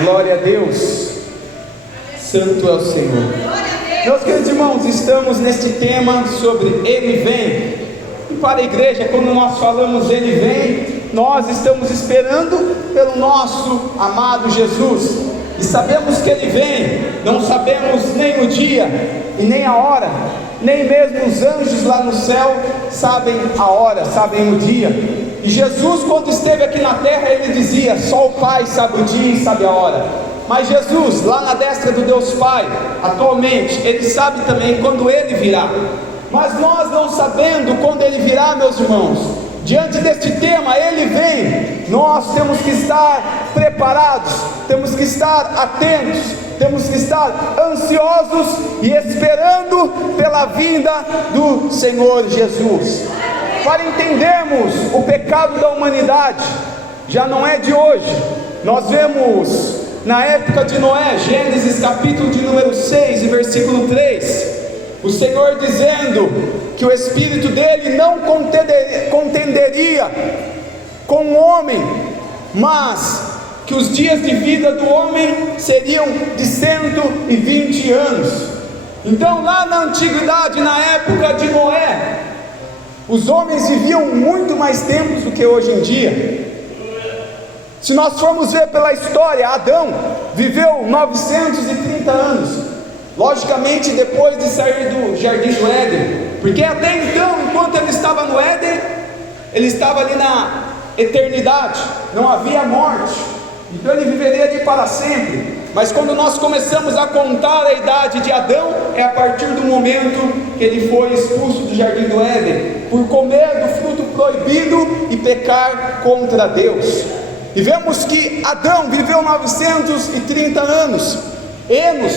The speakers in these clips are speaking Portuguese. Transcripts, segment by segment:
Glória a Deus. Santo é o Senhor. Meus queridos irmãos, estamos neste tema sobre Ele vem. E para a igreja, quando nós falamos Ele vem, nós estamos esperando pelo nosso amado Jesus. E sabemos que Ele vem, não sabemos nem o dia e nem a hora, nem mesmo os anjos lá no céu sabem a hora, sabem o dia. E Jesus, quando esteve aqui na terra, Ele dizia: só o Pai sabe o dia e sabe a hora. Mas Jesus, lá na destra do Deus Pai, atualmente, Ele sabe também quando Ele virá. Mas nós não sabendo quando Ele virá, meus irmãos, diante deste tema, Ele vem, nós temos que estar preparados, temos que estar atentos, temos que estar ansiosos e esperando pela vinda do Senhor Jesus. Para entendermos o pecado da humanidade, já não é de hoje. Nós vemos na época de Noé, Gênesis capítulo de número 6 e versículo 3, o Senhor dizendo que o Espírito dele não contenderia com o homem, mas que os dias de vida do homem seriam de 120 anos. Então lá na antiguidade, na época de Noé, os homens viviam muito mais tempo do que hoje em dia. Se nós formos ver pela história, Adão viveu 930 anos, logicamente depois de sair do jardim do Éden, porque até então, enquanto ele estava no Éden, ele estava ali na eternidade, não havia morte, então ele viveria ali para sempre. Mas quando nós começamos a contar a idade de Adão, é a partir do momento que ele foi expulso do jardim do Éden, por comer do fruto proibido e pecar contra Deus. E vemos que Adão viveu 930 anos, Enos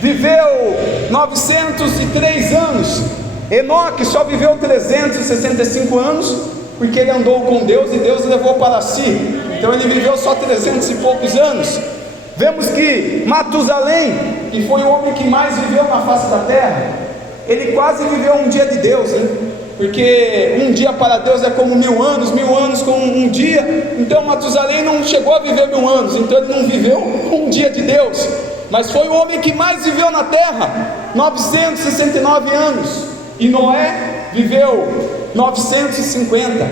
viveu 903 anos, Enoque só viveu 365 anos, porque ele andou com Deus e Deus levou para si, então ele viveu só 300 e poucos anos. Vemos que Matusalém, que foi o homem que mais viveu na face da terra, ele quase viveu um dia de Deus, hein? Porque um dia para Deus é como 1000 anos, 1000 anos como um dia. Então Matusalém não chegou a viver 1000 anos, então ele não viveu um dia de Deus, mas foi o homem que mais viveu na terra, 969 anos, e Noé viveu 950.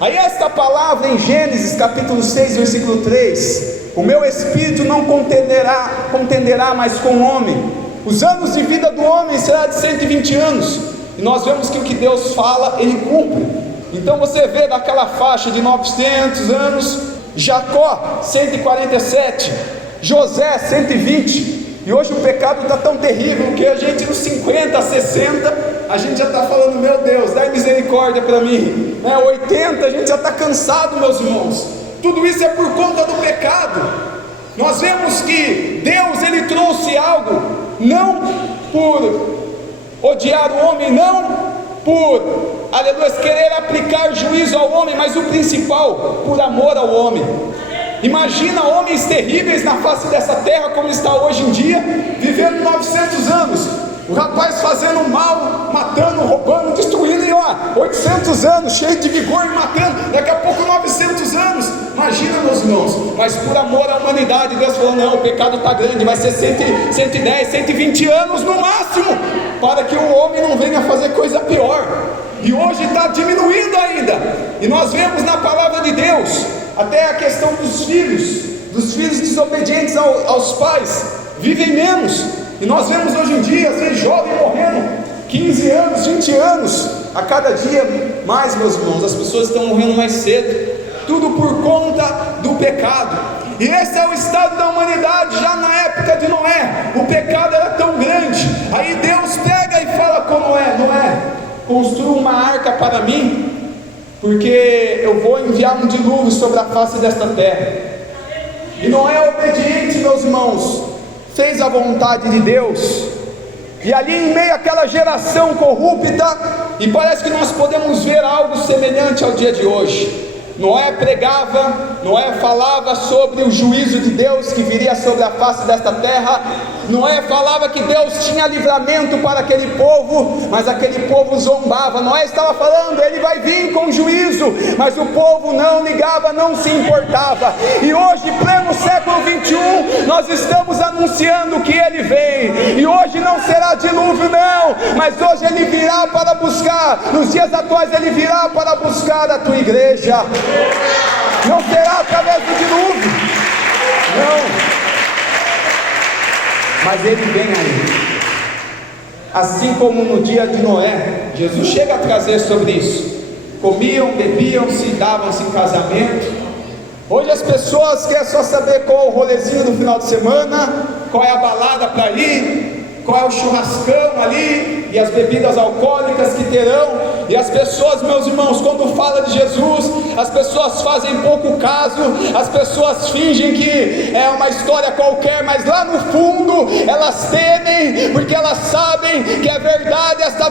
Aí esta palavra em Gênesis capítulo 6 versículo 3, o meu espírito não contenderá mais com o homem, os anos de vida do homem será de 120 anos, e nós vemos que o que Deus fala, Ele cumpre. Então você vê daquela faixa de 900 anos, Jacó 147, José 120, e hoje o pecado está tão terrível, que a gente nos 50, 60, a gente já está falando: meu Deus, dá misericórdia para mim, 80, a gente já está cansado, meus irmãos. Tudo isso é por conta do pecado. Nós vemos que Deus, Ele trouxe algo, não por odiar o homem, não por, aleluia, querer aplicar juízo ao homem, mas o principal, por amor ao homem. Imagina homens terríveis na face dessa terra, como está hoje em dia, vivendo 900 anos, o rapaz fazendo mal, matando, roubando, destruindo, e 800 anos, cheio de vigor e matando, daqui a pouco 900 anos, imagina, meus irmãos. Mas por amor à humanidade, Deus falou: não, o pecado está grande, vai ser 110, 120 anos no máximo, para que o homem não venha fazer coisa pior. E hoje está diminuindo ainda, e nós vemos na palavra de Deus, até a questão dos filhos desobedientes aos pais, vivem menos. E nós vemos hoje em dia, às vezes, jovem morrendo, 15 anos, 20 anos, a cada dia mais, meus irmãos, as pessoas estão morrendo mais cedo, tudo por conta do pecado. E esse é o estado da humanidade, já na época de Noé, o pecado era tão grande, aí Deus pega e fala com Noé: Noé, construa uma arca para mim, porque eu vou enviar um dilúvio sobre a face desta terra. E Noé, obediente, meus irmãos, fez a vontade de Deus, e ali em meio àquela geração corrupta, e parece que nós podemos ver algo semelhante ao dia de hoje. Noé pregava, Noé falava sobre o juízo de Deus que viria sobre a face desta terra, Noé falava que Deus tinha livramento para aquele povo, mas aquele povo zombava. Noé estava falando, ele vai vir com juízo, mas o povo não ligava, não se importava. E hoje, pleno século 21, nós estamos anunciando que ele vem, e hoje não será dilúvio não, mas hoje ele virá para buscar, nos dias atuais ele virá para buscar a tua igreja. Não será através do dilúvio, não, mas ele vem aí. Assim como no dia de Noé, Jesus chega a trazer sobre isso. Comiam, bebiam, se davam-se em casamento. Hoje as pessoas querem só saber qual é o rolezinho do final de semana, qual é a balada para ir, qual é o churrascão ali, e as bebidas alcoólicas que terão. E as pessoas, meus irmãos, quando fala de Jesus, as pessoas fazem pouco caso, as pessoas fingem que é uma história qualquer, mas lá no fundo elas temem, porque elas sabem que é verdade, esta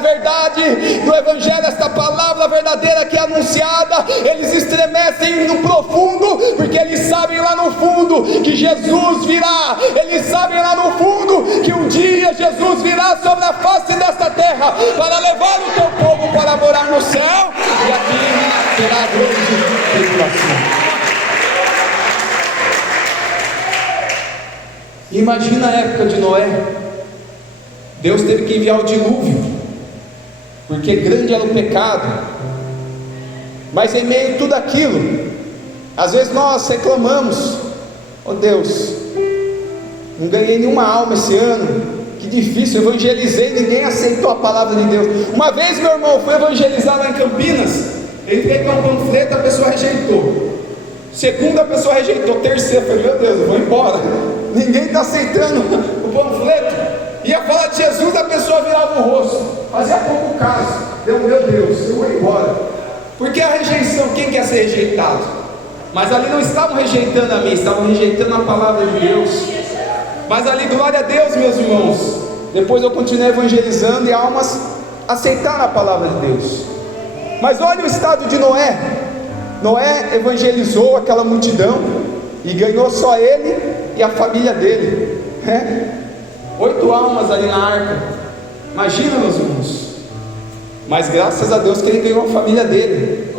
verdade do Evangelho, esta palavra verdadeira que é anunciada. Eles estremecem no profundo, porque eles sabem lá no fundo que Jesus virá, eles sabem lá no fundo que um dia Jesus virá sobre a face desta terra para levar o teu povo para morar no céu, e aqui será grande tribulação. Imagina a época de Noé. Deus teve que enviar o dilúvio, porque grande era o pecado. Mas em meio a tudo aquilo, às vezes nós reclamamos: oh Deus, não ganhei nenhuma alma esse ano, que difícil, evangelizei, ninguém aceitou a palavra de Deus. Uma vez, meu irmão, fui evangelizar lá em Campinas, entrei com um panfleto, a pessoa rejeitou. Segunda, a pessoa rejeitou. Terceira, falei: meu Deus, eu vou embora, ninguém está aceitando o panfleto. Ia falar de Jesus, a pessoa virava o rosto, fazia pouco caso. Meu Deus, eu vou embora. Porque a rejeição, quem quer ser rejeitado? Mas ali não estavam rejeitando a mim, estavam rejeitando a palavra de Deus. Mas ali, glória a Deus, meus irmãos, depois eu continuei evangelizando e almas aceitaram a palavra de Deus. Mas olha o estado de Noé. Noé evangelizou aquela multidão e ganhou só ele e a família dele, 8 almas ali na arca. Imagina, meus irmãos. Mas graças a Deus que ele ganhou a família dele.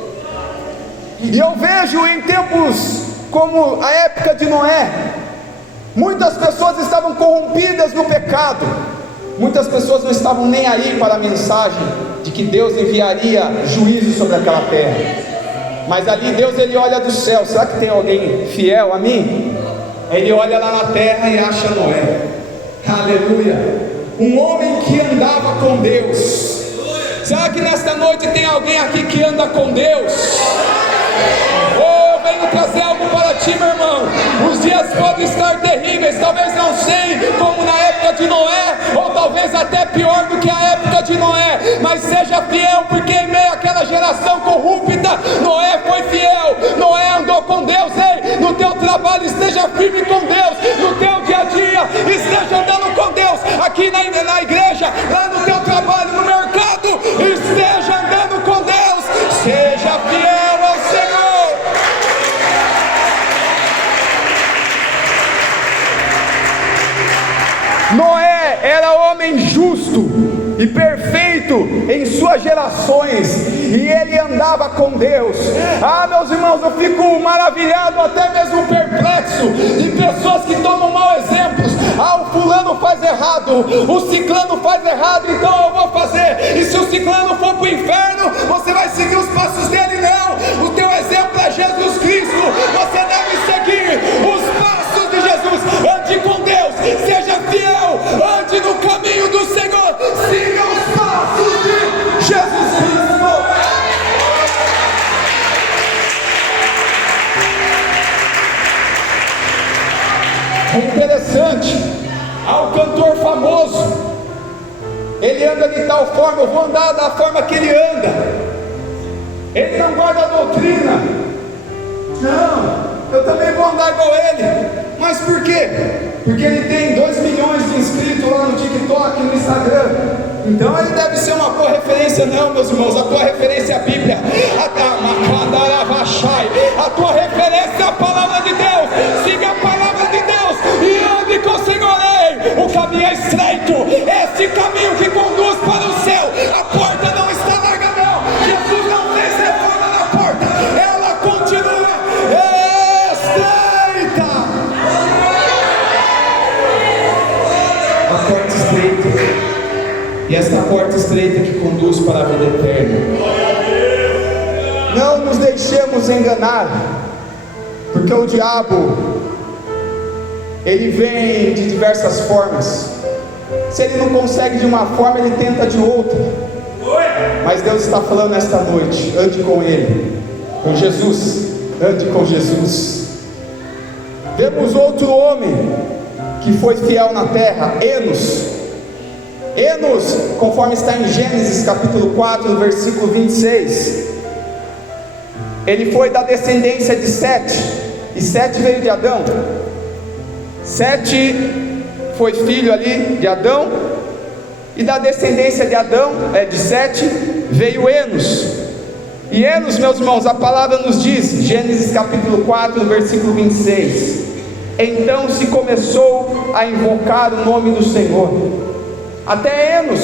E eu vejo em tempos como a época de Noé, muitas pessoas estavam corrompidas no pecado. Muitas pessoas não estavam nem aí para a mensagem de que Deus enviaria juízo sobre aquela terra. Mas ali Deus, ele olha do céu. Será que tem alguém fiel a mim? Ele olha lá na terra e acha Noé. Aleluia. Um homem que andava com Deus. Será que nesta noite tem alguém aqui que anda com Deus? Oh, venho trazer algo para ti, meu irmão. Os dias podem estar terríveis, talvez não sei como na época de Noé, ou talvez até pior do que a época de Noé, mas seja fiel, porque em meio àquela geração corrupta, Noé foi fiel, Noé andou com Deus. Ei, no teu trabalho esteja firme com Deus, no teu dia a dia esteja andando com Deus, aqui na igreja, lá no teu trabalho, no mercado, esteja andando com Deus, seja fiel ao Senhor. Noé era homem justo e perfeito em suas gerações, e ele andava com Deus. Ah, meus irmãos, eu fico maravilhado, até mesmo perplexo, de pessoas que tomam mau exemplos. Ah, o fulano faz errado, o ciclano faz errado, então eu vou fazer. E se o ciclano for para o inferno, você vai seguir os passos dele? Não, o teu exemplo é Jesus Cristo. Você deve seguir os passos de Jesus. Ande com Deus, seja fiel, ande no caminho do Senhor, siga os passos de Jesus Cristo. É interessante, há um cantor famoso, ele anda de tal forma, eu vou andar da forma que ele anda. Ele não guarda a doutrina, não, eu também vou andar igual ele. Mas por quê? Porque ele tem 2 milhões de inscritos lá no TikTok, no Instagram. Então ele deve ser uma boa referência. Não, meus irmãos, a tua referência é a Bíblia, a tua referência é a palavra de Deus. Siga a palavra de Deus e ande com o Senhor. e esta porta estreita que conduz para a vida eterna. Não nos deixemos enganar, porque o diabo, ele vem de diversas formas. Se ele não consegue de uma forma, ele tenta de outra. Mas Deus está falando esta noite: ande com Ele, com Jesus, ande com Jesus. Vemos outro homem que foi fiel na terra, Enos. Enos, conforme está em Gênesis capítulo 4, versículo 26, ele foi da descendência de Sete, e Sete veio de Adão. Sete foi filho ali de Adão, e da descendência de Adão, de Sete, veio Enos. E Enos, meus irmãos, a palavra nos diz, Gênesis capítulo 4, versículo 26, então se começou a invocar o nome do Senhor. Até Enos,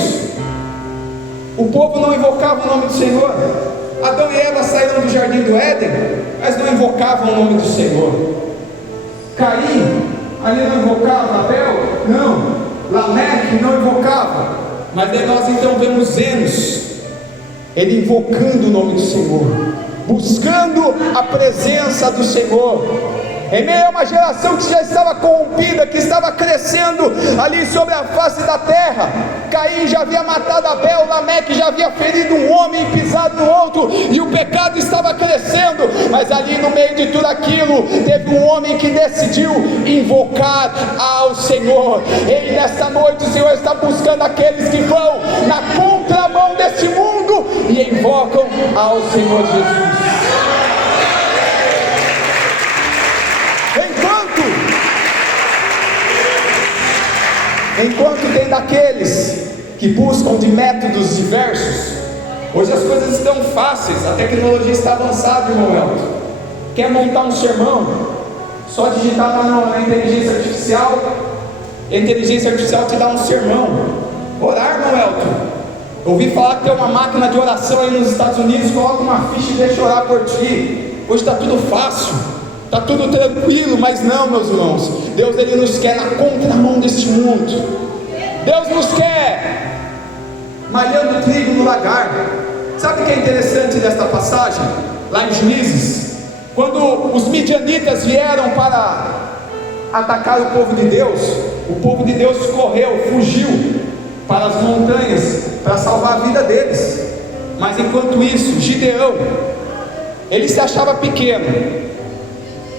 o povo não invocava o nome do Senhor. Adão e Eva saíram do jardim do Éden, mas não invocavam o nome do Senhor. Caim, ali não invocava. Abel, não. Lameque não invocava. Mas aí nós então vemos Enos, ele invocando o nome do Senhor, buscando a presença do Senhor, em meio a uma geração que já estava corrompida, que estava crescendo ali sobre a face da terra. Caim já havia matado Abel, Lameque já havia ferido um homem e pisado no outro, e o pecado estava crescendo. Mas ali no meio de tudo aquilo, teve um homem que decidiu invocar ao Senhor. E nesta noite o Senhor está buscando aqueles que vão na contramão deste mundo e invocam ao Senhor Jesus. Enquanto tem daqueles que buscam de métodos diversos, hoje as coisas estão fáceis, a tecnologia está avançada, irmão Elton. Quer montar um sermão? Só digitar lá na inteligência artificial, a inteligência artificial te dá um sermão. Orar, irmão Elton, ouvi falar que tem uma máquina de oração aí nos Estados Unidos, coloca uma ficha e deixa orar por ti. Hoje está tudo fácil, está tudo tranquilo, mas não, meus irmãos, Deus ele nos quer na contramão deste mundo. Deus nos quer malhando trigo no lagar. Sabe o que é interessante desta passagem? Lá em Juízes, quando os midianitas vieram para atacar o povo de Deus correu, fugiu para as montanhas para salvar a vida deles. Mas enquanto isso, Gideão, ele se achava pequeno.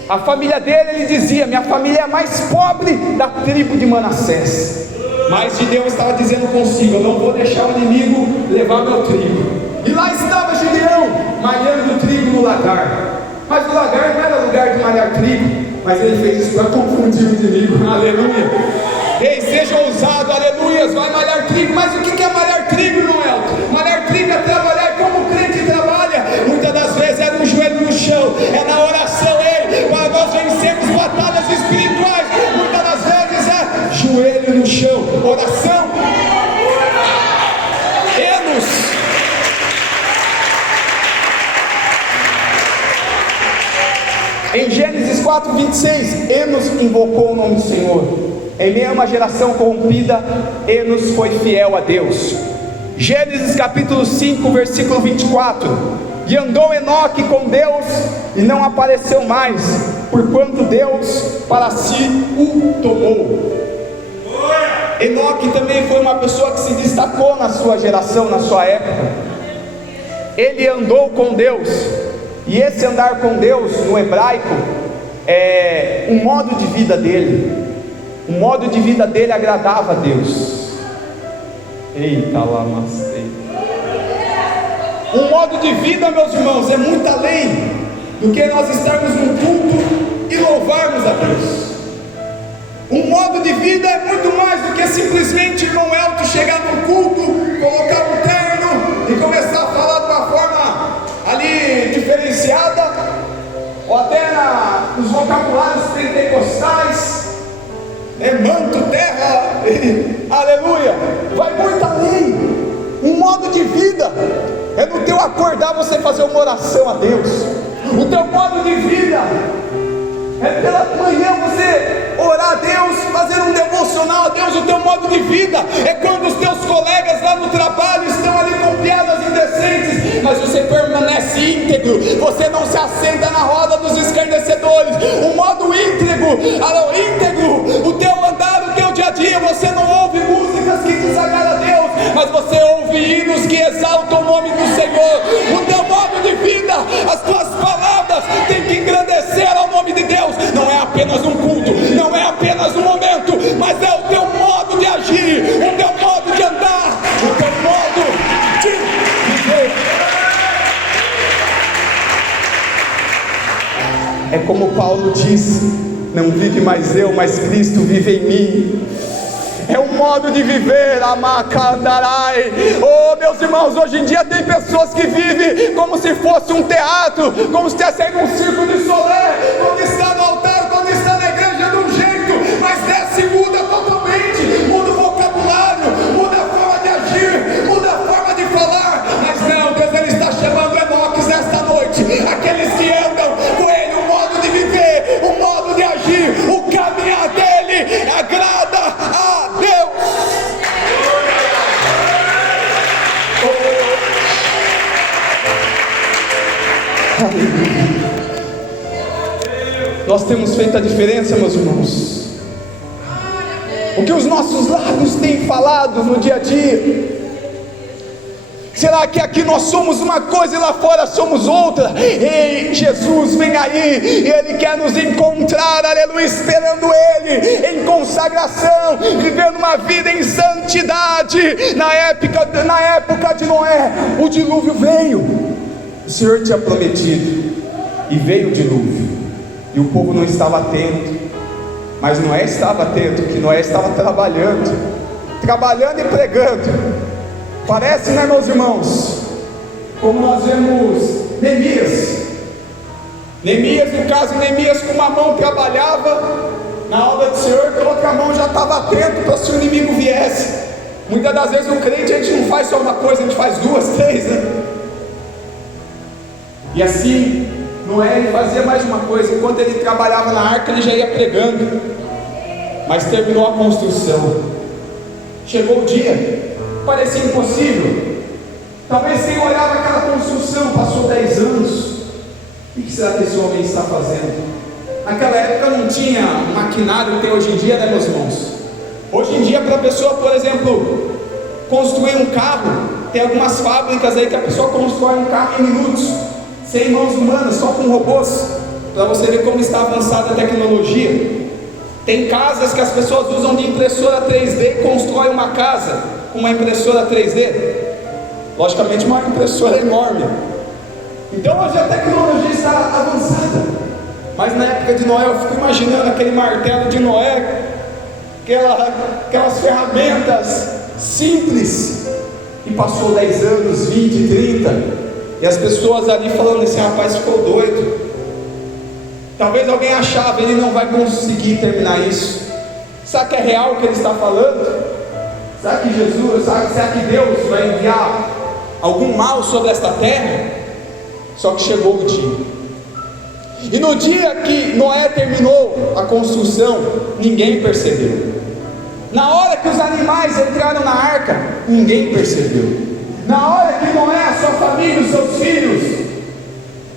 A família dele, ele dizia: minha família é a mais pobre da tribo de Manassés. Mas Gideão estava dizendo consigo: eu não vou deixar o inimigo levar meu trigo. E lá estava Gideão, malhando trigo no lagar. Mas o lagar não era lugar de malhar trigo, mas ele fez isso para confundir o inimigo. Aleluia. Ei, seja ousado, aleluias, vai malhar trigo. Mas o que é malhar trigo, irmão Elton? Malhar trigo é trabalhar como o crente trabalha. Muitas das vezes é no joelho no chão, é na oração, para nós vencermos batalhas espirituais. Muitas das vezes é joelho no chão, oração. Enos, em Gênesis 4, 26, Enos invocou o nome do Senhor. Em meio a uma geração corrompida, Enos foi fiel a Deus. Gênesis capítulo 5, versículo 24. E andou Enoque com Deus, e não apareceu mais, porquanto Deus para si o tomou. Enoque também foi uma pessoa que se destacou na sua geração, na sua época. Ele andou com Deus, e esse andar com Deus, no hebraico, é um modo de vida dele. O modo de vida dele agradava a Deus. Eita lá, mastei. Um modo de vida, meus irmãos, é muito além do que nós estarmos no culto e louvarmos a Deus. Um modo de vida é muito mais do que simplesmente, irmão Elton, chegar no culto, colocar um terno e começar a falar de uma forma ali diferenciada, ou até nos vocabulários pentecostais, manto, terra, aleluia, vai muito além. Um modo de vida é no teu acordar você fazer uma oração a Deus. O teu modo de vida é pela manhã você orar a Deus, fazer um devocional tradicional a Deus o teu modo de vida. É quando os teus colegas lá no trabalho estão ali com piadas indecentes, mas você permanece íntegro, você não se assenta na roda dos escarnecedores. O modo íntegro, o teu andar, o teu dia a dia, você não ouve músicas que desagradam a Deus, mas você ouve hinos que exaltam o nome do Senhor. O teu modo de vida, as tuas palavras têm que engrandecer ao nome de Deus. Não é apenas um culto, não é apenas um momento, mas é o teu modo de agir, o teu modo de andar, o teu modo de viver. É como Paulo diz: não vive mais eu, mas Cristo vive em mim. É um modo de viver, amacandarai. Oh, meus irmãos, hoje em dia tem pessoas que vivem como se fosse um teatro, como se estivesse num circo de Solé. Quando está no altar, quando está na igreja de um jeito, mas desce e muda totalmente, muda o vocabulário, muda a forma de agir, muda a forma de falar. Mas não, Deus ele está chamando Enoques nesta noite, aqueles que andam com ele, o modo de viver, o modo de agir, o caminhar dele agrada a Deus. Nós temos feito a diferença, meus irmãos. O que os nossos lábios têm falado no dia a dia? Será que aqui nós somos uma coisa e lá fora somos outra? Ei, Jesus vem aí, e Ele quer nos encontrar, aleluia, esperando Ele em consagração, vivendo uma vida em santidade. Na época de Noé, o dilúvio veio. O Senhor tinha prometido, e veio o dilúvio, e o povo não estava atento. Mas Noé estava atento, que Noé estava trabalhando e pregando. Parece, né, meus irmãos, como nós vemos Neemias, no caso Neemias com uma mão trabalhava na obra do Senhor, com a outra mão já estava atento para se o inimigo viesse. Muitas das vezes no crente a gente não faz só uma coisa, a gente faz duas, três, né? E assim, Noé ele fazia mais uma coisa. Enquanto ele trabalhava na arca, ele já ia pregando. Mas terminou a construção. Chegou o dia, parecia impossível. Talvez quem olhava aquela construção, passou 10 anos. O que será que esse homem está fazendo? Naquela época não tinha maquinário que tem hoje em dia, né, meus irmãos? Hoje em dia, para a pessoa, por exemplo, construir um carro, tem algumas fábricas aí que a pessoa constrói um carro em minutos, sem mãos humanas, só com robôs, para você ver como está avançada a tecnologia. Tem casas que as pessoas usam de impressora 3D e constroem uma casa com uma impressora 3D, logicamente uma impressora enorme. Então hoje a tecnologia está avançada, mas na época de Noé eu fico imaginando aquele martelo de Noé, aquelas ferramentas simples, e passou 10 anos, 20, 30, e as pessoas ali falando, esse rapaz ficou doido. Talvez alguém achava, ele não vai conseguir terminar isso. Será que é real o que ele está falando? Será que será que Deus vai enviar algum mal sobre esta terra? Só que chegou o dia, e no dia que Noé terminou a construção, ninguém percebeu. Na hora que os animais entraram na arca, ninguém percebeu. Na hora que Noé, a sua família, os seus filhos,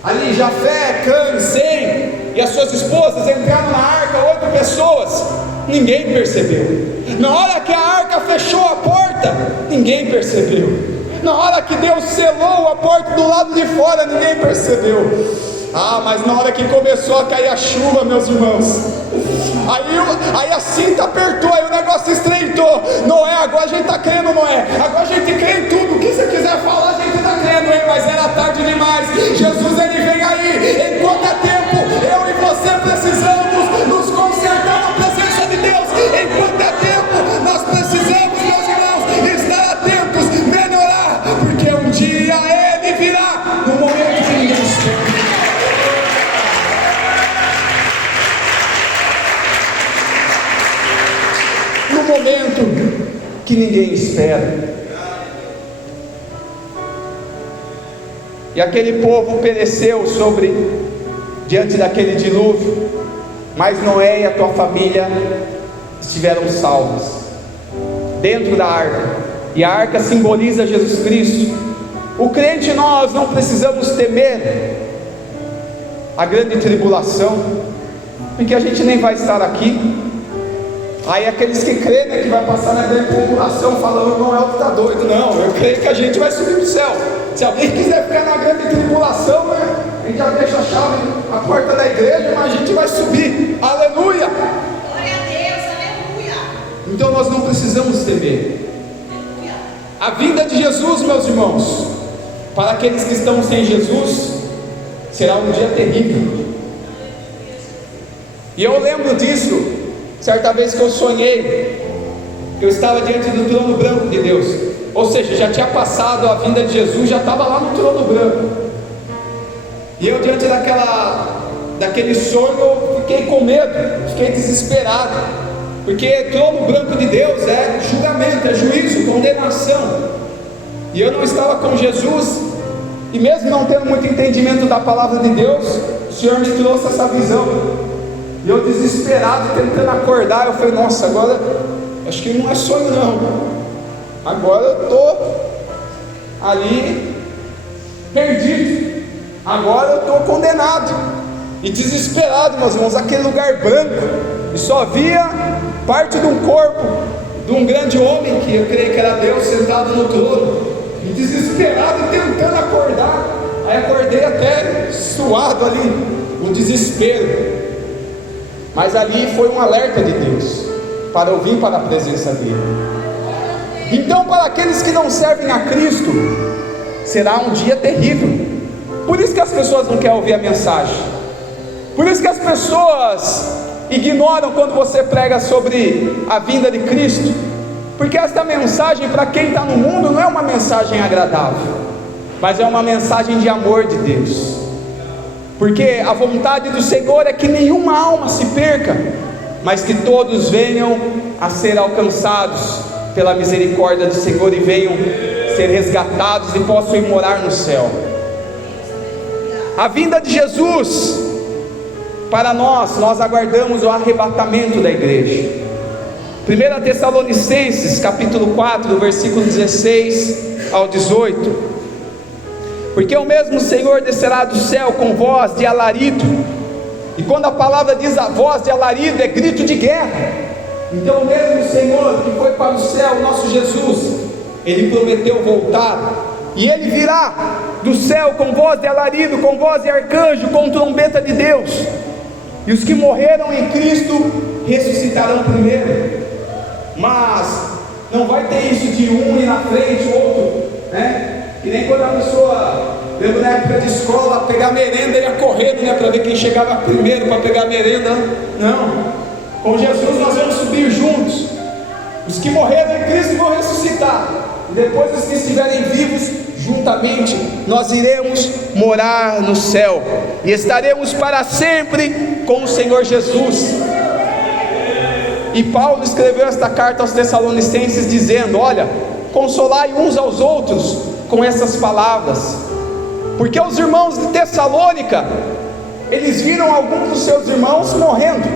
ali Jafé, Cã, Sem e as suas esposas entraram na arca, 8 pessoas, ninguém percebeu. Na hora que a arca fechou a porta, ninguém percebeu. Na hora que Deus selou a porta do lado de fora, ninguém percebeu. Mas na hora que começou a cair a chuva, meus irmãos, aí a cinta apertou, aí o negócio estreitou. Noé, agora a gente está crendo, Noé, agora a gente crê em tudo, o que você quiser falar a gente está crendo, hein? Mas era tarde demais. Jesus ele vem aí, enquanto é tempo, eu e você precisamos nos consertar na presença de Deus. Enquanto é tempo, nós precisamos, meus irmãos, estar atentos, melhorar, porque um dia ele virá, no momento que ninguém espera. Momento que ninguém espera. E aquele povo pereceu diante daquele dilúvio, mas Noé e a tua família estiveram salvas dentro da arca, e a arca simboliza Jesus Cristo. O crente, nós não precisamos temer a grande tribulação, porque a gente nem vai estar aqui. Aí aqueles que creem, né, que vai passar na grande tribulação, falando, não é o que está doido. Não, eu creio que a gente vai subir para o céu. Se alguém quiser ficar na grande tribulação, né, a gente já deixa a chave, a porta da igreja, mas a gente vai subir. Aleluia! Glória a Deus, aleluia! Então nós não precisamos temer. A vinda de Jesus, meus irmãos, para aqueles que estão sem Jesus, será um dia terrível. E eu lembro disso, certa vez que eu sonhei, que eu estava diante do trono branco de Deus. Ou seja, já tinha passado a vinda de Jesus, já estava lá no trono branco. E eu, diante daquele sonho, eu fiquei com medo, fiquei desesperado, porque trono branco de Deus é julgamento, é juízo, condenação. E eu não estava com Jesus, e mesmo não tendo muito entendimento da palavra de Deus, o Senhor me trouxe essa visão. E eu desesperado, tentando acordar, eu falei, nossa, agora acho que não é sonho não. Agora eu estou ali perdido. Agora eu estou condenado e desesperado, meus irmãos. Aquele lugar branco, e só via parte de um corpo de um grande homem, que eu creio que era Deus, sentado no trono. E desesperado, tentando acordar. Aí acordei até suado ali, no desespero. Mas ali foi um alerta de Deus, para eu vir para a presença dele. Então, para aqueles que não servem a Cristo, será um dia terrível. Por isso que as pessoas não querem ouvir a mensagem. Por isso que as pessoas ignoram quando você prega sobre a vinda de Cristo. Porque esta mensagem, para quem está no mundo, não é uma mensagem agradável, mas é uma mensagem de amor de Deus. Porque a vontade do Senhor é que nenhuma alma se perca, mas que todos venham a ser alcançados pela misericórdia do Senhor e venham ser resgatados e possam ir morar no céu. A vinda de Jesus, para nós aguardamos o arrebatamento da igreja. 1 Tessalonicenses capítulo 4, versículo 16 ao 18. Porque o mesmo Senhor descerá do céu com voz de alarido, e quando a palavra diz a voz de alarido, é grito de guerra. Então o mesmo Senhor que foi para o céu, o nosso Jesus, Ele prometeu voltar, e Ele virá do céu com voz de alarido, com voz de arcanjo, com trombeta de Deus, e os que morreram em Cristo ressuscitarão primeiro. Mas não vai ter isso de um ir na frente, o outro, né? Que nem quando a pessoa, lembra na época de escola, pegar merenda, ia correndo, né, para ver quem chegava primeiro para pegar merenda. Não, com Jesus nós vamos subir juntos. Os que morreram em Cristo vão ressuscitar, e depois os que estiverem vivos, juntamente nós iremos morar no céu, e estaremos para sempre com o Senhor Jesus. E Paulo escreveu esta carta aos Tessalonicenses dizendo, olha, consolai uns aos outros com essas palavras, porque os irmãos de Tessalônica, eles viram alguns dos seus irmãos morrendo,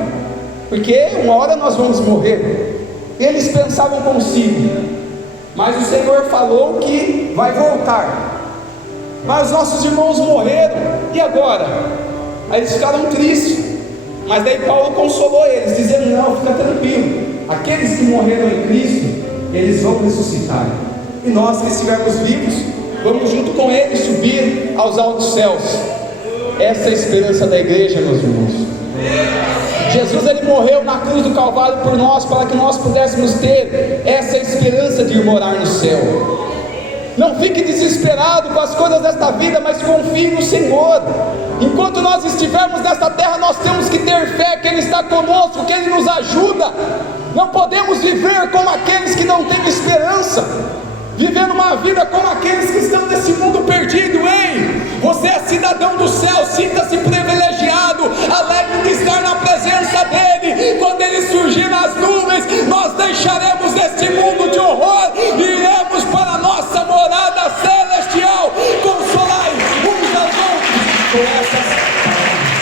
porque uma hora nós vamos morrer. Eles pensavam consigo, mas o Senhor falou que vai voltar, mas nossos irmãos morreram, e agora? Aí eles ficaram tristes, mas daí Paulo consolou eles, dizendo, não, fica tranquilo, aqueles que morreram em Cristo, eles vão ressuscitar, e nós que estivermos vivos, vamos junto com eles subir aos altos céus. Essa é a esperança da igreja, meus irmãos. Jesus, Ele morreu na cruz do Calvário por nós, para que nós pudéssemos ter essa esperança de ir morar no céu. Não fique desesperado com as coisas desta vida, mas confie no Senhor. Enquanto nós estivermos nesta terra, nós temos que ter fé que Ele está conosco, que Ele nos ajuda. Não podemos viver como aqueles que não têm esperança, vivendo uma vida como aqueles que estão nesse mundo perdido. Ei, você é cidadão do céu, sinta-se privilegiado, alegre de estar na presença dEle. Quando Ele surgir nas nuvens, nós deixaremos este mundo de horror e iremos para a nossa morada celestial. Consolai uns aos outros com essas palavras.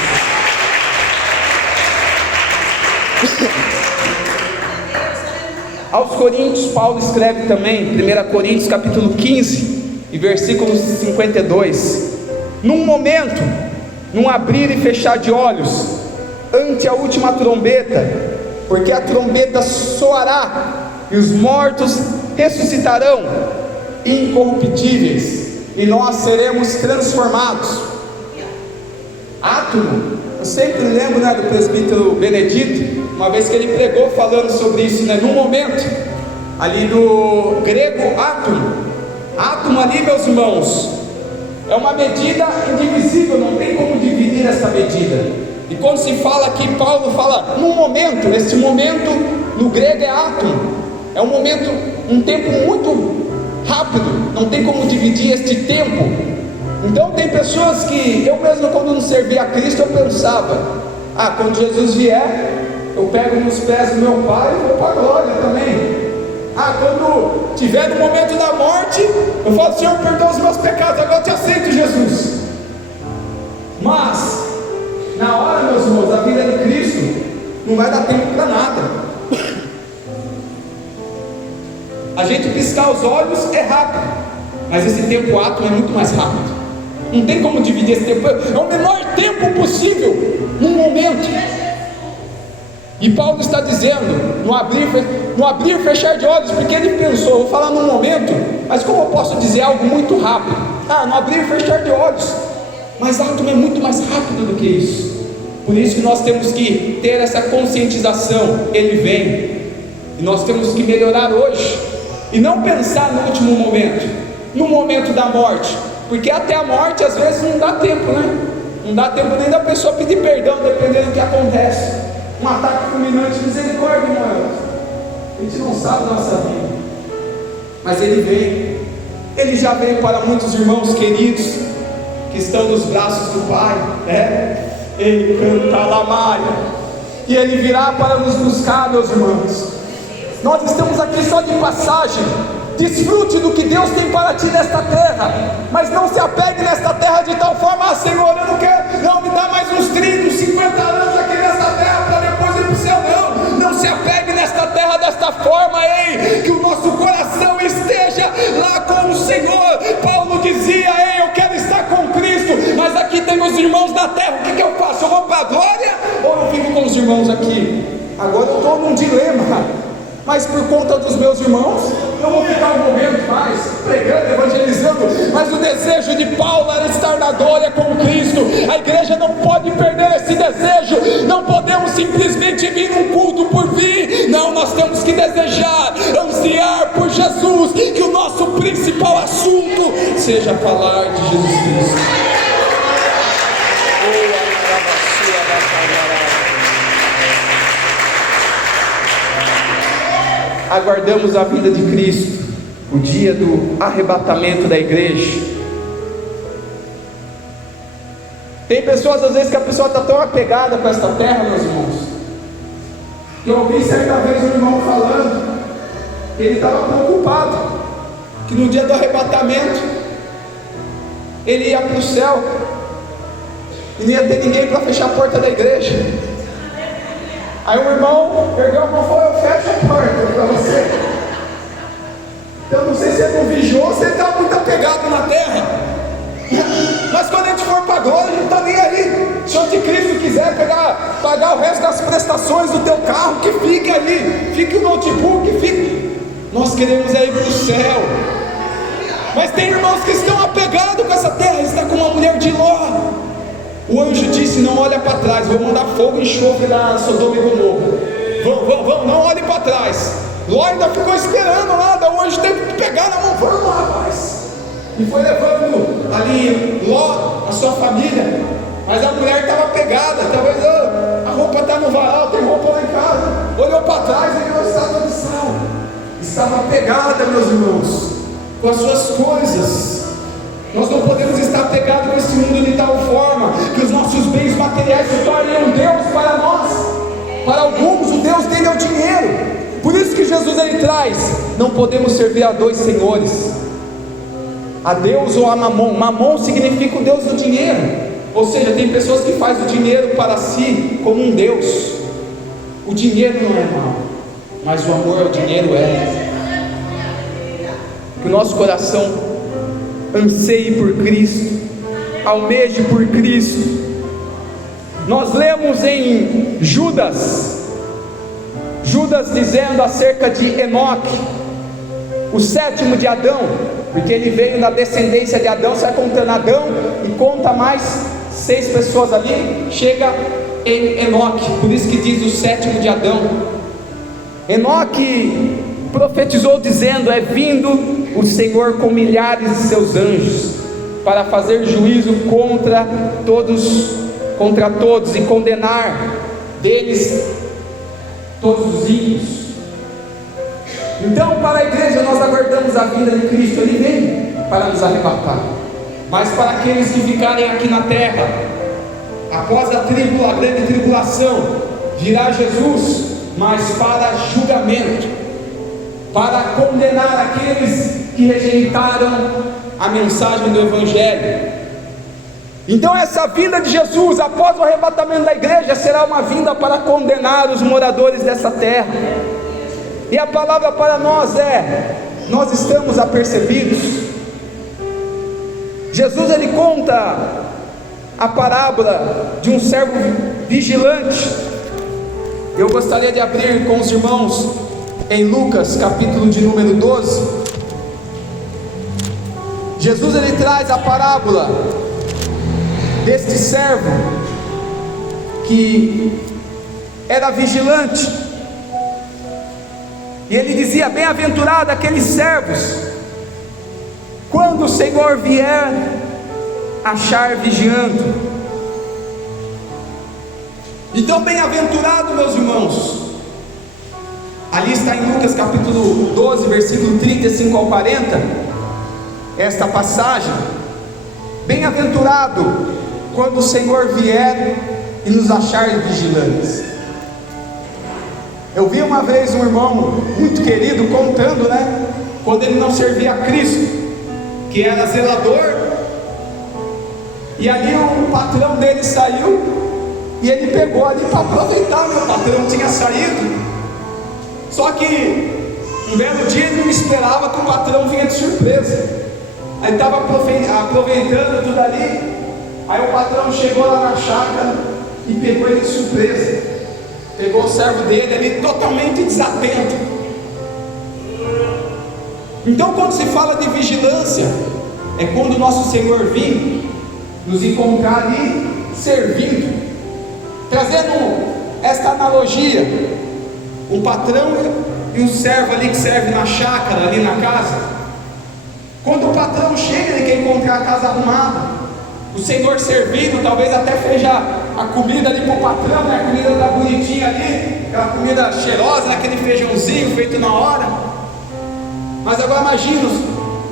Aos Coríntios, Paulo escreve também, 1 Coríntios capítulo 15 e versículo 52: num momento, num abrir e fechar de olhos, ante a última trombeta, porque a trombeta soará, e os mortos ressuscitarão incorruptíveis, e nós seremos transformados. Átomo, eu sempre lembro, né, do presbítero Benedito, uma vez que ele pregou falando sobre isso, né, num momento, ali no grego átomo ali, meus irmãos, é uma medida indivisível, não tem como dividir essa medida. E quando se fala aqui, Paulo fala num momento, esse momento no grego é átomo, é um momento, um tempo muito rápido, não tem como dividir este tempo. Então tem pessoas que, eu mesmo quando não servia a Cristo, eu pensava, quando Jesus vier, eu pego nos pés do meu Pai e vou para a glória também. Quando tiver no momento da morte, eu falo, Senhor, perdoa os meus pecados, agora eu te aceito, Jesus. Mas na hora, meus irmãos, da vida de Cristo, não vai dar tempo para nada. A gente piscar os olhos é rápido, mas esse tempo átomo é muito mais rápido. Não tem como dividir esse tempo, é o menor tempo possível, num momento. E Paulo está dizendo, no abrir e fechar de olhos, porque ele pensou, vou falar num momento, mas como eu posso dizer algo muito rápido? No abrir e fechar de olhos. Mas átomo é muito mais rápido do que isso. Por isso que nós temos que ter essa conscientização, ele vem, e nós temos que melhorar hoje, e não pensar no último momento, no momento da morte, porque até a morte às vezes não dá tempo, né? Não dá tempo nem da pessoa pedir perdão, dependendo do que acontece. Um ataque fulminante, misericórdia, irmão. A gente não sabe da nossa vida, mas ele vem. Ele já veio para muitos irmãos queridos que estão nos braços do Pai. Ele canta lá Maia, e ele virá para nos buscar, meus irmãos. Nós estamos aqui só de passagem. Desfrute do que Deus tem para ti nesta terra, mas não se apegue nesta terra de tal forma, Senhor, eu não quero, não me dá mais uns 30, 50 anos aqui nesta terra para depois ir para o céu. Não se apegue nesta terra desta forma, que o nosso coração esteja lá com o Senhor. Paulo dizia, eu quero estar com Cristo, mas aqui tem os irmãos da terra, o que eu faço? Eu vou para a glória ou eu fico com os irmãos aqui? Agora eu estou num dilema, mas por conta dos meus irmãos, eu vou ficar um momento mais pregando, evangelizando, mas o desejo de Paulo era estar na glória com Cristo. A igreja não pode perder esse desejo, não podemos simplesmente vir num culto por vir, não, nós temos que desejar, ansiar por Jesus, que o nosso principal assunto seja falar de Jesus Cristo. Aguardamos a vinda de Cristo, o dia do arrebatamento da igreja. Tem pessoas às vezes que a pessoa está tão apegada com esta terra, meus irmãos, que eu ouvi certa vez um irmão falando que ele estava preocupado, que no dia do arrebatamento ele ia para o céu e não ia ter ninguém para fechar a porta da igreja. Aí o irmão ergueu a mão e falou, eu fecho a porta para você. Então não sei se ele não vigiou ou se ele está muito apegado na terra. Mas quando a gente for para a glória, a gente não está nem aí. Se o anticristo quiser pagar o resto das prestações do teu carro, que fique ali, fique o notebook, fique. Nós queremos ir para o céu. Mas tem irmãos que estão apegados com essa terra. Está com uma mulher de Ló. O anjo disse, não olha para trás, vou mandar fogo e enxofre na Sodoma e Gomorra. Vamos, não olhe para trás. Ló ainda ficou esperando nada, o anjo teve que pegar na mão, vamos rapaz. E foi levando ali Ló, a sua família. Mas a mulher estava pegada, talvez a roupa está no varal, tem roupa lá em casa. Olhou para trás e viu o estado de sal. Estava pegada, meus irmãos, com as suas coisas. Nós não podemos estar pegados com esse mundo de tal forma que os nossos bens materiais se tornem um Deus para nós. Para alguns o Deus dele é o dinheiro. Por isso que Jesus ele traz, não podemos servir a dois senhores, a Deus ou a Mamon. Mamon significa o Deus do dinheiro. Ou seja, tem pessoas que fazem o dinheiro para si como um Deus. O dinheiro não é mal. mas o amor ao dinheiro é. Que o nosso coração anseie por Cristo, almeje por Cristo. Nós lemos em Judas dizendo acerca de Enoque, o sétimo de Adão, porque ele veio na descendência de Adão, sai contando Adão e conta mais 6 pessoas ali, chega em Enoque, por isso que diz o sétimo de Adão. Enoque profetizou dizendo: é vindo o Senhor com milhares de seus anjos, para fazer juízo contra todos e condenar deles todos os ímpios. Então, para a igreja, nós aguardamos a vinda de Cristo. Ele vem para nos arrebatar. Mas para aqueles que ficarem aqui na terra, após a grande tribulação, virá Jesus, mas para julgamento, para condenar aqueles que rejeitaram a mensagem do Evangelho. Então essa vinda de Jesus após o arrebatamento da igreja será uma vinda para condenar os moradores dessa terra. E a palavra para nós é: nós estamos apercebidos. Jesus ele conta a parábola de um servo vigilante. Eu gostaria de abrir com os irmãos em Lucas capítulo de número 12. Jesus ele traz a parábola deste servo que era vigilante, e ele dizia: bem-aventurado aqueles servos, quando o Senhor vier achar vigiando. Então, bem-aventurado, meus irmãos, ali está em Lucas capítulo 12, versículo 35 ao 40, esta passagem: bem-aventurado quando o Senhor vier e nos achar vigilantes. Eu vi uma vez um irmão muito querido contando, quando ele não servia a Cristo, que era zelador, e ali o patrão dele saiu, e ele pegou ali para aproveitar. O patrão tinha saído, só que um belo dia ele não esperava que o patrão vinha de surpresa. Aí estava aproveitando tudo ali. Aí o patrão chegou lá na chácara e pegou ele de surpresa. Pegou o servo dele ali totalmente desatento. Então, quando se fala de vigilância, é quando o nosso Senhor vir nos encontrar ali servindo. Trazendo esta analogia, o patrão e o servo ali que serve na chácara, ali na casa. Quando o patrão chega, ele quer encontrar a casa arrumada, o Senhor servindo, talvez até fez a comida ali para o patrão, a comida está bonitinha ali, aquela comida cheirosa, aquele feijãozinho feito na hora. Mas agora imagina,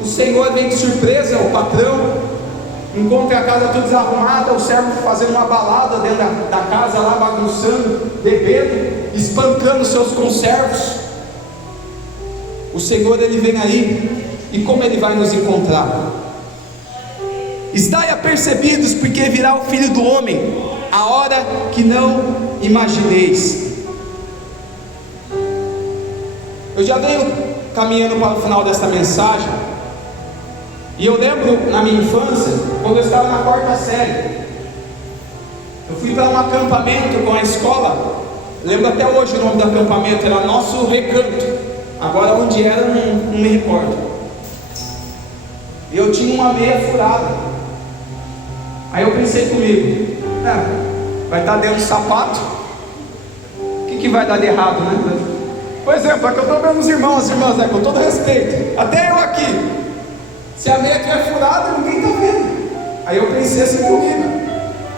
o Senhor vem de surpresa, o patrão encontra a casa toda desarrumada, o servo fazendo uma balada dentro da casa lá, bagunçando, bebendo, espancando seus conservos. O Senhor ele vem aí, e como ele vai nos encontrar? Estai apercebidos, porque virá o Filho do Homem a hora que não imagineis. Eu já venho caminhando para o final desta mensagem, e eu lembro na minha infância, quando eu estava na 4ª série, eu fui para um acampamento com a escola. Lembro até hoje o nome do acampamento, era Nosso Recanto. Agora onde era não me recordo. E eu tinha uma meia furada. Aí eu pensei comigo: vai estar dentro do sapato, o que vai dar de errado, Por exemplo, é que eu estou vendo os irmãos, as irmãs, com todo respeito, até eu aqui, se a meia estiver furada, ninguém está vendo. Aí eu pensei assim comigo.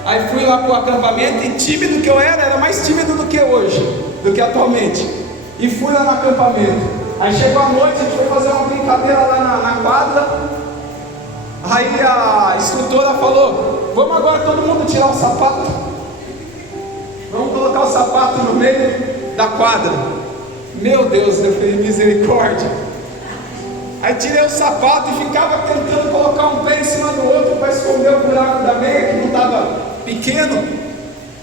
Aí fui lá para o acampamento, e tímido que eu era mais tímido do que hoje, do que atualmente. E fui lá no acampamento. Aí chegou a noite, a gente foi fazer uma brincadeira lá na quadra. Aí a instrutora falou: vamos agora todo mundo tirar o sapato, vamos colocar o sapato no meio da quadra. Meu Deus, eu falei: misericórdia. Aí tirei o sapato e ficava tentando colocar um pé em cima do outro para esconder o buraco da meia, que não estava pequeno.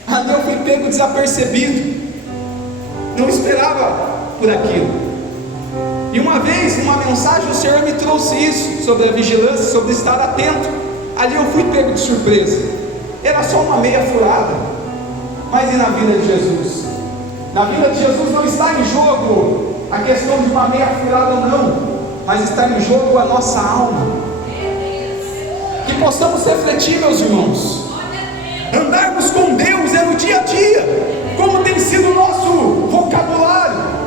Ali eu fui pego desapercebido, não esperava por aquilo. E uma vez, uma mensagem, o Senhor me trouxe isso, sobre a vigilância, sobre estar atento. Ali eu fui pego de surpresa. Era só uma meia furada. Mas e na vida de Jesus? Na vida de Jesus não está em jogo a questão de uma meia furada ou não, mas está em jogo a nossa alma. Que possamos refletir, meus irmãos. Andarmos com Deus é no dia a dia. Como tem sido o nosso vocabulário?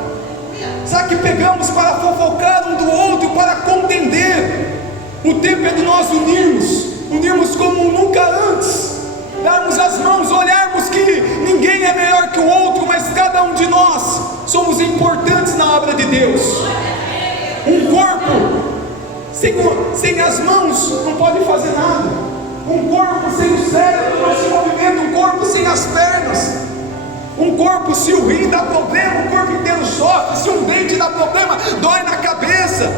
Será que pegamos para fofocar um do outro, para contender? O tempo é de nós unirmos como nunca antes, darmos as mãos, olharmos que ninguém é melhor que o outro, mas cada um de nós somos importantes na obra de Deus. Um corpo sem as mãos não pode fazer nada. Um corpo sem o cérebro não se movimenta. Um corpo sem as pernas. Um corpo, se o rim dá problema, o corpo inteiro sofre. Se um dente dá problema, dói na cabeça.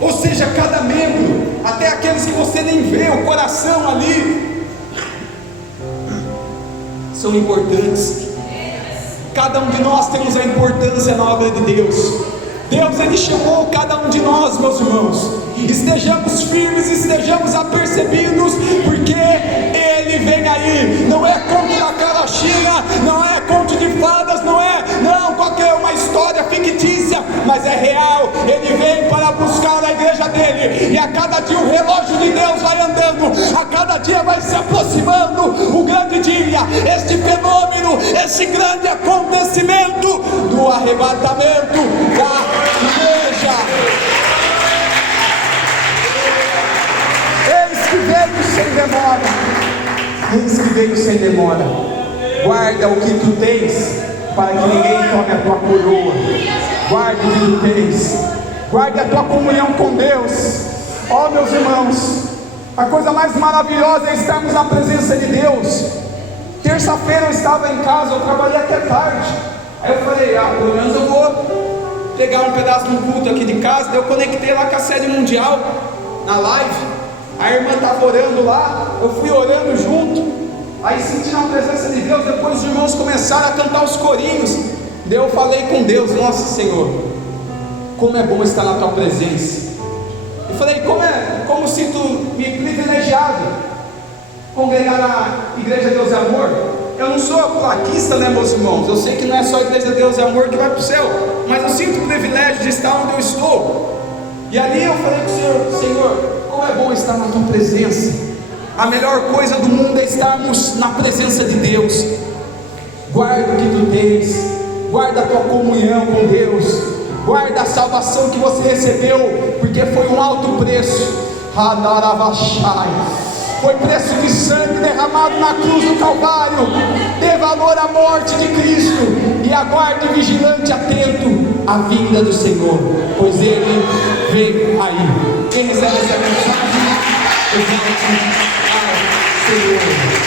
Ou seja, cada membro, até aqueles que você nem vê, o coração ali, são importantes. Cada um de nós temos a importância na obra de Deus. Deus, Ele chamou cada um de nós, meus irmãos. Estejamos firmes, estejamos apercebidos, porque Ele vem aí. Não é conto da carochinha, não é conto de fadas, não qualquer uma história fictícia, mas é real. Ele vem para buscar a igreja dele, e a cada dia o relógio de Deus vai andando, a cada dia vai se aproximando o grande dia, este fenômeno, esse grande acontecimento do arrebatamento da igreja. Eis que veio sem demora. Eis que veio sem demora. Guarda o que tu tens, para que ninguém tome a tua coroa. Guarda o que tu tens. Guarde a tua comunhão com Deus. Ó, meus irmãos, a coisa mais maravilhosa é estarmos na presença de Deus. Terça-feira eu estava em casa, eu trabalhei até tarde. Aí eu falei, pelo menos eu vou pegar um pedaço do culto aqui de casa. Daí eu conectei lá com a série mundial na live. A irmã estava orando lá, eu fui orando junto. Aí senti na presença de Deus. Depois os irmãos começaram a cantar os corinhos. Daí eu falei com Deus, nossa Senhor, como é bom estar na tua presença. Eu falei, como sinto me privilegiado congregar na Igreja Deus e Amor. Eu não sou plaquista, né, meus irmãos? Eu sei que não é só a Igreja Deus e Amor que vai para o céu, mas eu sinto o privilégio de estar onde eu estou. E ali eu falei com o Senhor, como é bom estar na tua presença. A melhor coisa do mundo é estarmos na presença de Deus. Guarda o que tu tens, guarda a tua comunhão com Deus, guarda a salvação que você recebeu, porque foi um alto preço. Foi preço de sangue derramado na cruz do Calvário, dê valor à morte de Cristo, e aguarde vigilante, atento à vinda do Senhor, pois Ele vem aí. Quem recebe essa mensagem, exalte ao Senhor.